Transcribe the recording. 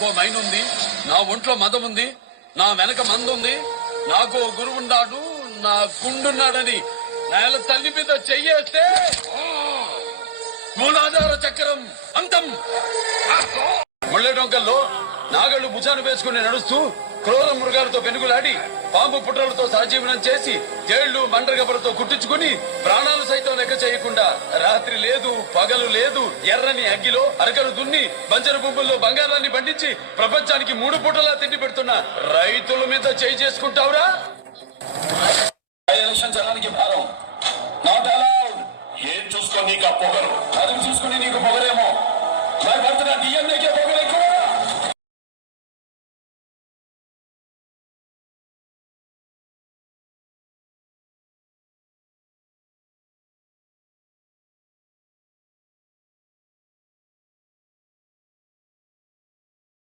నాకు మైన్ ఉంది, నా ఒంట్లో మదం ఉంది, నా వెనక మందుంది, నాకు గురువున్నాడు, నా గుండున్నాడని నేల తల్లి మీద చెయ్యేస్తే మూలాధార చక్రం అంతం. ముళ్ళ డొంకల్లో నాగళ్ళు భుజాన్ని వేసుకుని నడుస్తూ క్రూర మృగాలతో పెనుగులాడి పాము పుట్రలతో సహజీవనం చేసి తేళ్లు మండ్రగబరతో కుట్టించుకుని ప్రాణాలు సైతం లెక్క చేయకుండా రాత్రి లేదు పగలు లేదు ఎర్రని అగ్గిలో అరకలు దున్ని బంజరు భూముల్లో బంగారాన్ని పండించి ప్రపంచానికి 3 పూటలా తిండి పెడుతున్న రైతుల మీద చేయి చేసుకుంటావురా? ఎలక్షన్ జనానికి భారం నాట్ అలౌడ్. ఏం చూసుకొని నీకు పొగరు, అది చూసుకుని నీకు పొగరేమో. మరి